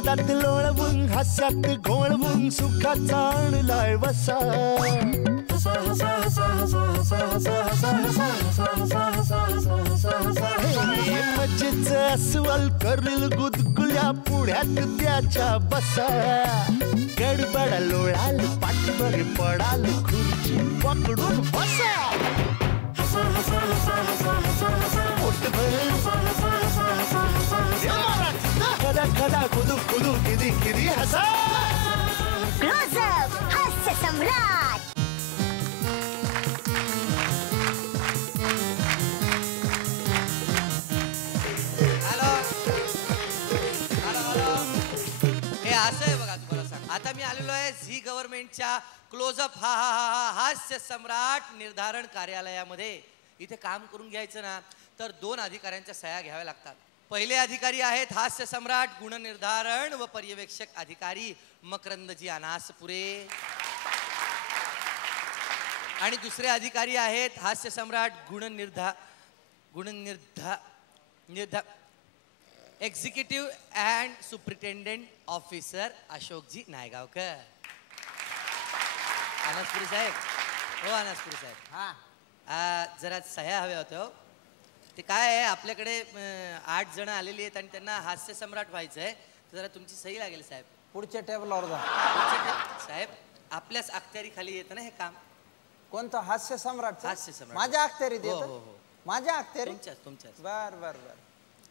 विनोदात लोळवून हास्यात घोळवून सुखाचा आणलाय वसा मजेच अस्वल करील गुदगुल्या पुढ्यात त्याच्या बसा गडबड लोळाल पाठवर पडाल खुर्ची पकडून बसा खदा खदा खुदू खुदू किदी किदी हसा क्लोजअप हास्य सम्राट असं आहे बघा तुम्हाला सांग आता मी आलेलो आहे झी गव्हर्नमेंटच्या क्लोजअप हा हा हा हास्य सम्राट निर्धारण कार्यालयामध्ये इथे काम करून घ्यायचं ना तर 2 अधिकाऱ्यांच्या सह्या घ्याव्या लागतात. पहिले अधिकारी आहेत हास्य सम्राट गुणनिर्धारण व पर्यवेक्षक अधिकारी मकरंदजी अनासपुरे आणि दुसरे अधिकारी आहेत हास्य सम्राट गुणनिर्धार एक्झिक्युटिव्ह अँड सुप्रिटेंडेंट ऑफिसर अशोकजी नायगावकर. अनासपुरे साहेब हो अनासपुरे साहेब हां जरा सह्या हव्या होत्या. ते काय आहे आपल्याकडे 8 जण आलेली आहेत आणि त्यांना हास्य सम्राट व्हायचं आहे तर जरा तुमची सही लागेल साहेब. पुढच्या टेबलवर जा. साहेब आपल्याच अखत्यारी खाली येतं ना हे काम. कोणतं हास्य सम्राट? हास्य सम्राट माझ्या अखत्यारीत येतं? हो हो माझ्या अखत्यारीत? तुमच्याच. बर बर बर.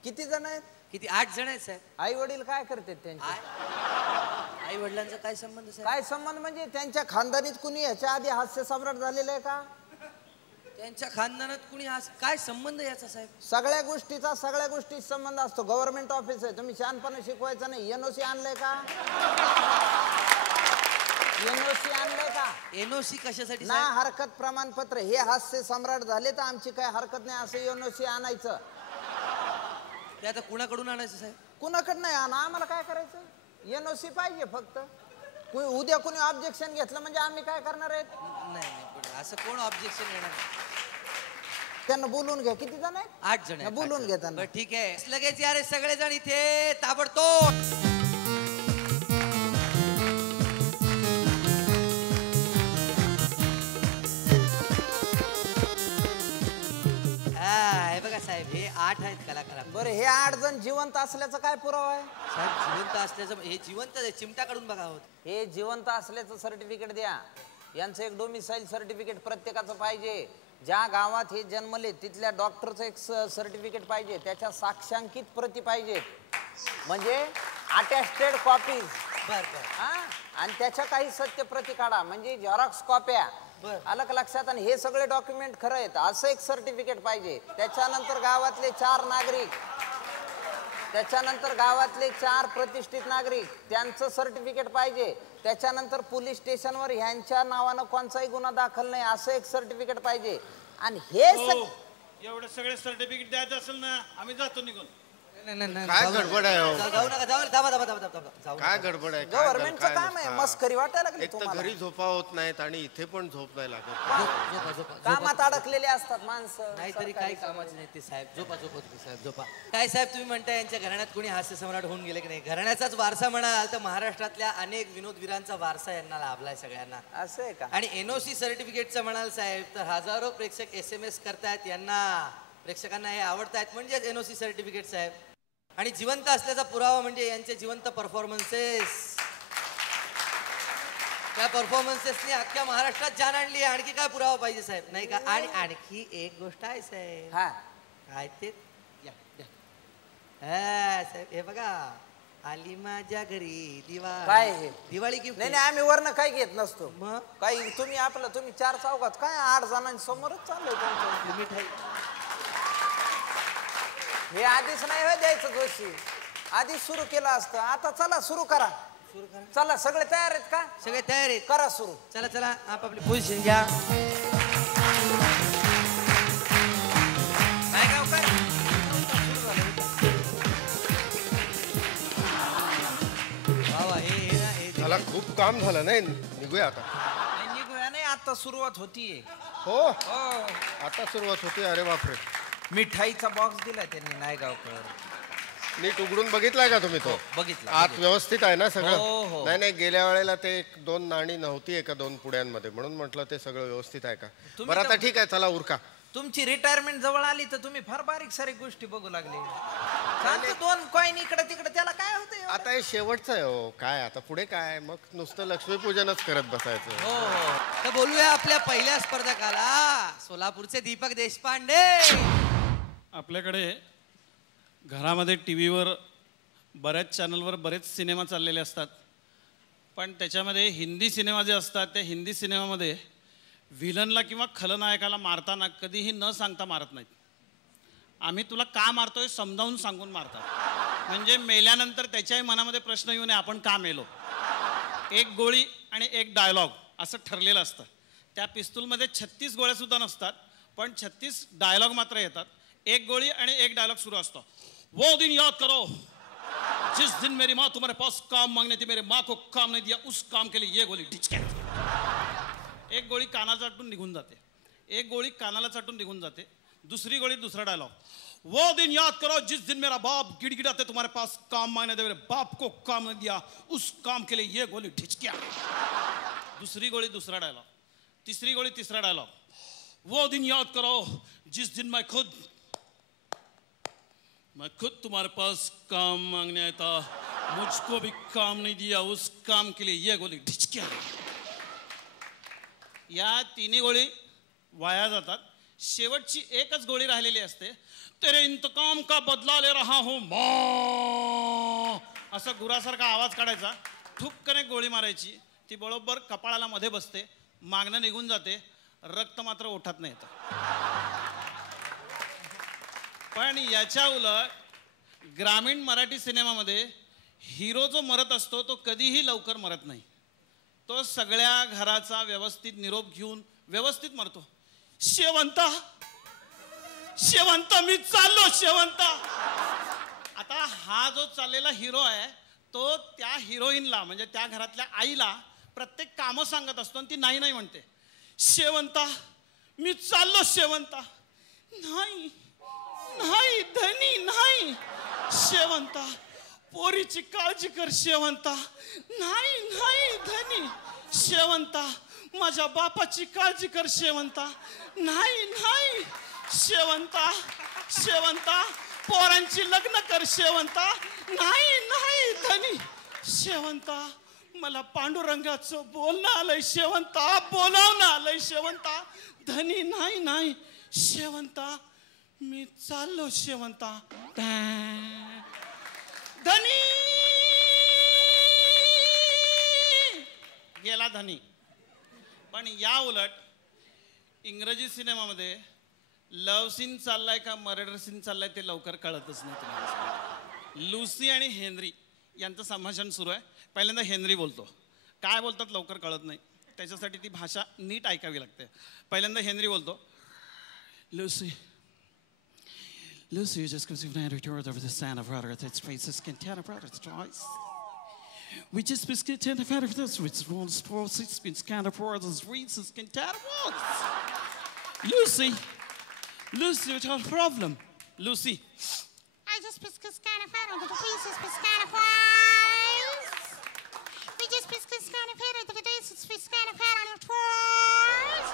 किती जण आहेत? किती? 8 जण आहेत साहेब. आई वडील काय करतात त्यांचे? आई वडिलांचा काय संबंध साहेब? काय संबंध म्हणजे त्यांच्या खानदानीत कुणी याच्या आधी हास्य सम्राट झालेलं आहे का? त्यांच्या खानदानात कुणी काय संबंध याचा साहेब? सगळ्या गोष्टीचा संबंध असतो. गव्हर्नमेंट ऑफिस आहे. तुम्ही शहाणपणा शिकवायचं नाही. एनओसी आणलंय का? एनओसी आणलंय का? एनओसी कशासाठी? ना हरकत प्रमाणपत्र. हे हास्य सम्राट झाले तर आमची काय हरकत नाही असं एनओसी आणायचं. ते आता कुणाकडून आणायचं साहेब? कुणाकडं नाही आणा. आम्हाला काय करायचं? एनओसी पाहिजे फक्त. उद्या कोणी ऑब्जेक्शन घेतलं म्हणजे आम्ही काय करणार आहेत? नाही असं कोण ऑब्जेक्शन घेणार? त्यांना बोलून घ्या. किती जण आहेत? 8 जण आहेत. बोलून घ्या त्यांना. ठीक आहे लगेच या रे सगळेजण इथे ताबडतोब. हे बघा साहेब हे 8 आहेत कलाकार. बरं हे 8 जण जिवंत असल्याचा काय पुरावा आहे? साहेब जिवंत असल्याचं हे जिवंत चिमटाकडून बघा आहोत. हे जिवंत असल्याचं सर्टिफिकेट द्या. यांचं एक डोमिसाईल सर्टिफिकेट प्रत्येकाचं पाहिजे. ज्या गावात हे जन्मले तिथल्या डॉक्टरचं एक सर्टिफिकेट पाहिजे. त्याच्या साक्षांकित प्रती पाहिजे म्हणजे अटेस्टेड कॉपीज. आणि त्याच्या काही सत्य प्रती काढा म्हणजे झेरॉक्स कॉप्या. आलं का लक्षात? आणि हे सगळे डॉक्युमेंट खरं आहेत असं एक सर्टिफिकेट पाहिजे. त्याच्यानंतर गावातले 4 नागरिक, त्याच्यानंतर गावातले 4 प्रतिष्ठित नागरिक त्यांचं सर्टिफिकेट पाहिजे. त्याच्यानंतर पोलीस स्टेशनवर ह्यांच्या नावानं कोणताही गुन्हा दाखल नाही असं एक सर्टिफिकेट पाहिजे. आणि हे एवढे सगळे सर्टिफिकेट द्यायचं असेल ना आम्ही जातो निघून. काय गडबड आहे? काय गडबड आहे? गव्हर्नमेंटचं काम आहे. मस्करी वाटायला लागली. एक तर घरी झोपा होत नाहीत आणि इथे पण झोप नाही लागत. कामात अडकलेले असतात माणसं. नाहीतरी काही कामाचे नाही ते साहेब. झोपा तुम्ही साहेब झोपा. काय साहेब तुम्ही म्हणताय यांच्या घराण्यात कोणी हास्य सम्राट होऊन गेले की नाही? घराण्याचाच वारसा म्हणाल तर महाराष्ट्रातल्या अनेक विनोदवीरांचा वारसा यांना लाभलाय सगळ्यांना. असं आहे का? आणि एनओसी सर्टिफिकेटचं म्हणाल साहेब तर हजारो प्रेक्षक SMS करतायत. यांना प्रेक्षकांना हे आवडतायत म्हणजेच एनओसी सर्टिफिकेट साहेब. आणि जिवंत असल्याचा पुरावा म्हणजे यांचे जिवंत परफॉर्मन्सेस. त्या परफॉर्मन्सेसनी अख्ख्या महाराष्ट्रात जान आणली. आणखी काय पुरावा पाहिजे साहेब नाही का? आणि आणखी एक गोष्ट आहे साहेब. काय ते साहेब हे बघा आली माझ्या घरी दिवाळी. काय हे? दिवाळी गिफ्ट. नाही आम्ही वरनं काही घेत नसतो. मग काही तुम्ही 4 चौकात काय 8 जणांसमोरच चाललंय मिठाई. हे आधीच नाही हो द्यायचं जोशी. आधीच सुरू केलं असतं. आता चला सुरू करा. चला सगळे तयार आहेत का? सगळे तयार आहेत. करा सुरू. चला आपापली पोझिशन घ्या. मला खूप काम झालं नाही. निघूया आता. निघूया नाही आता सुरुवात होतीये. हो आता सुरुवात होती. अरे बापरे. मिठाईचा बॉक्स दिला त्यांनी नायगावकर. नीट उघडून बघितलाय का तुम्ही तो? बघितला आत व्यवस्थित आहे ना हो, सगळं? हो. नाही नाही, गेल्या वेळेला ते 1-2 नाणी नव्हती एका 2 पुड्यांमध्ये, म्हणून म्हटलं ते सगळं व्यवस्थित आहे का. बरं आता ठीक आहे, चला उरका. तुमची रिटायरमेंट जवळ आली तर तुम्ही फार बारीक सारीक गोष्टी बघू लागले. चालतं 2 कॉईन इकडे तिकडे, त्याला काय होतंय? आता हे शेवटचं आहे हो. काय आता पुढे काय, मग नुसतं लक्ष्मीपूजनच करत बसायचं. हो हो. तर बोलूया आपल्या पहिल्या स्पर्धकाला, सोलापूरचे दीपक देशपांडे. आपल्याकडे घरामध्ये टी व्हीवर बऱ्याच चॅनलवर बरेच सिनेमा चाललेले असतात, पण त्याच्यामध्ये हिंदी सिनेमा जे असतात त्या हिंदी सिनेमामध्ये व्हिलनला किंवा खलनायकाला मारताना कधीही न सांगता मारत नाहीत. आम्ही तुला का मारतोय समजावून सांगून मारतात, म्हणजे मेल्यानंतर त्याच्याही मनामध्ये प्रश्न येऊ नये आपण का मेलो. 1 गोळी आणि 1 डायलॉग असं ठरलेलं असतं. त्या पिस्तूलमध्ये 36 गोळ्यासुद्धा नसतात, पण 36 डायलॉग मात्र येतात. 1 गोळी आणि 1 डायलॉग सुरू असतो. वो दिन याद करो जिस दिन मेरी माँ तुम्हारे पास काम मांगने थी, मेरे माँ को काम नहीं दिया, उस काम के लिए ये गोली ढिचके. 1 गोळी कानाला चाटून निघून जाते, 1 गोळी कानाला चाटून निघून जाते, दुसरी गोळी दुसरा डायलॉग. वो दिन याद करो जिस दिन मेरा बाप गिड़गिड़ाते तुम्हारे पास काम मांगने थे, मेरे बाप को काम नहीं दिया, उस काम के लिए ये गोली ढिचकिया. दुसरी गोळी दुसरा डायलॉग, तीसरी गोळी तीसरा डायलॉग. वो दिन याद करो जिस दिन मैं खुद तुम्हारे पास काम मांगने आया था, मुझको भी काम नहीं दिया, उस काम के लिए ये गोली ढिचकिया. या 3 गोळी वाया जातात. शेवटची एकच गोळी राहिलेली असते. तेरे इंतकाम का बदला ले रहा हूं मां, असं गुरासारखा आवाज काढायचा, ठुक्कने गोळी मारायची, ती बरोबर कपाळाला मध्ये बसते, मागणं निघून जाते, रक्त मात्र ओठात नाही येतं. पण याच्या उलट ग्रामीण मराठी सिनेमामध्ये हिरो जो मरत असतो तो कधीही लवकर मरत नाही. तो सगळ्या घराचा व्यवस्थित निरोप घेऊन व्यवस्थित मरतो. शेवंता शेवंता मी चाललो शेवंता. आता हा जो चाललेला हिरो आहे तो त्या हिरोईनला म्हणजे त्या घरातल्या आईला प्रत्येक कामं सांगत असतो आणि ती नाही नाही म्हणते. शेवंता मी चाललो शेवंता. नाही नाही धनी नाही. शेवंता पोरीची काळजी कर शेवंता. नाही नाही धनी. शेवंता माझ्या बापाची काळजी कर शेवंता. नाही नाही. शेवंता शेवंता पोरांची लग्न कर शेवंता. नाही नाही धनी. शेवंता मला पांडुरंगाचं बोलणं आलंय शेवंता. बोलावणं आलंय शेवंता. धनी नाही नाही. शेवंता मी चाललो शेवंता. धनी गेला धनी. पण या उलट इंग्रजी सिनेमामध्ये लव्ह सीन चाललाय का मर्डर सीन चाललाय ते लवकर कळतच नाही तुम्हाला. लुसी आणि हेनरी यांचं संभाषण सुरू आहे. पहिल्यांदा हेनरी बोलतो. काय बोलतात लवकर कळत नाही, त्याच्यासाठी ती भाषा नीट ऐकावी लागते. पहिल्यांदा हेनरी बोलतो. Lucy, you just because you've narrowed your over the sand of water at its faces can tell about its choice. We just biscuit in the fat of this, which one sports it's been scanned for the reasons can tell what. Lucy, what's your problem? Lucy. I just biscuit scan of fat under the pieces, biscan of fries. We just biscuit scan of fat under the pieces, biscan of fat on your toys.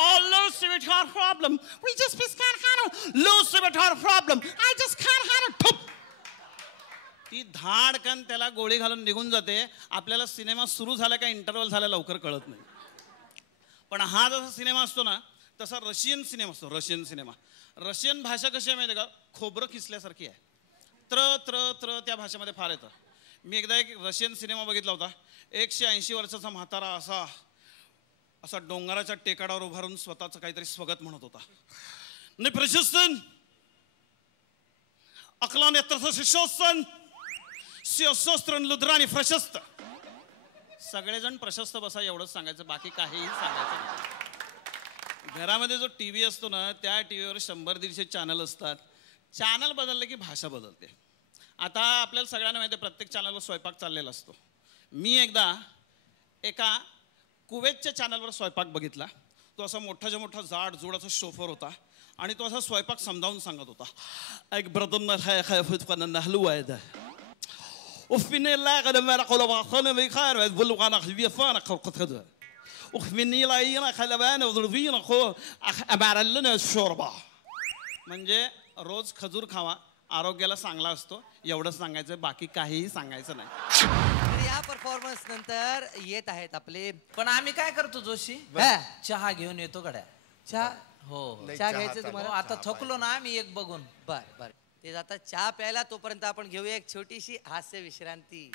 Oh, Lucy, what's your problem? We just biscuit handle. Lucy, what's your problem? I just can't handle. ती धाडकन त्याला गोळी घालून निघून जाते. आपल्याला cinema सुरू झाला का इंटरव्हल झाला लवकर कळत नाही. पण हा जसा सिनेमा असतो ना तसा रशियन सिनेमा असतो. रशियन सिनेमा, रशियन भाषा कशी आहे माहिती आहे का, खोबरं खिसल्यासारखी आहे. त्र त्र त्र त्या भाषेमध्ये फार येतं. मी एकदा एक रशियन सिनेमा बघितला होता. 180 वर्षाचा म्हातारा असा डोंगराच्या टेकाडावर उभारून स्वतःचं काहीतरी स्वगत म्हणत होता. नाही प्रशस्तन अकला नेत्र शिशोसन शिवशस्त्र लुद्रानी प्रशस्त. सगळेजण प्रशस्त बसा एवढंच सांगायचं, बाकी काहीही सांगायचं नाही. घरामध्ये जो टी व्ही असतो ना त्या टी व्हीवर 100-150 चॅनल असतात. चॅनल बदलले की भाषा बदलते. आता आपल्याला सगळ्यांना माहिती आहे प्रत्येक चॅनलवर स्वयंपाक चाललेला असतो. मी एकदा एका कुवेतच्या चॅनलवर स्वयंपाक बघितला. तो असा मोठाच्या मोठा जाड जोडाचा शोफर होता आणि तो असा स्वयंपाक समजावून सांगत होता. एक ब्रदरना खाय फुटकाना हलवा आहे وفي النيل قد ما نقول بعضنا بيخار بقول أنا خبيه فانا قطعه وفي النيل أينا خلبان وضربينا خو أبعد لنا الشوربة म्हणजे रोज खजूर खावा आरोग्याला चांगला असतो एवढं सांगायचं बाकी काहीही सांगायचं नाही. तर या परफॉर्मन्स नंतर येत आहेत आपले पण आम्ही काय करतो जोशी हा. चहा घेऊन येतो गड्या. चहा हो चहा घ्यायचं तुम्हाला आता थकलो ना आम्ही एक बघून. बर बर ते जाता चहा प्यायला तोपर्यंत आपण घेऊया एक छोटीशी हास्य विश्रांती.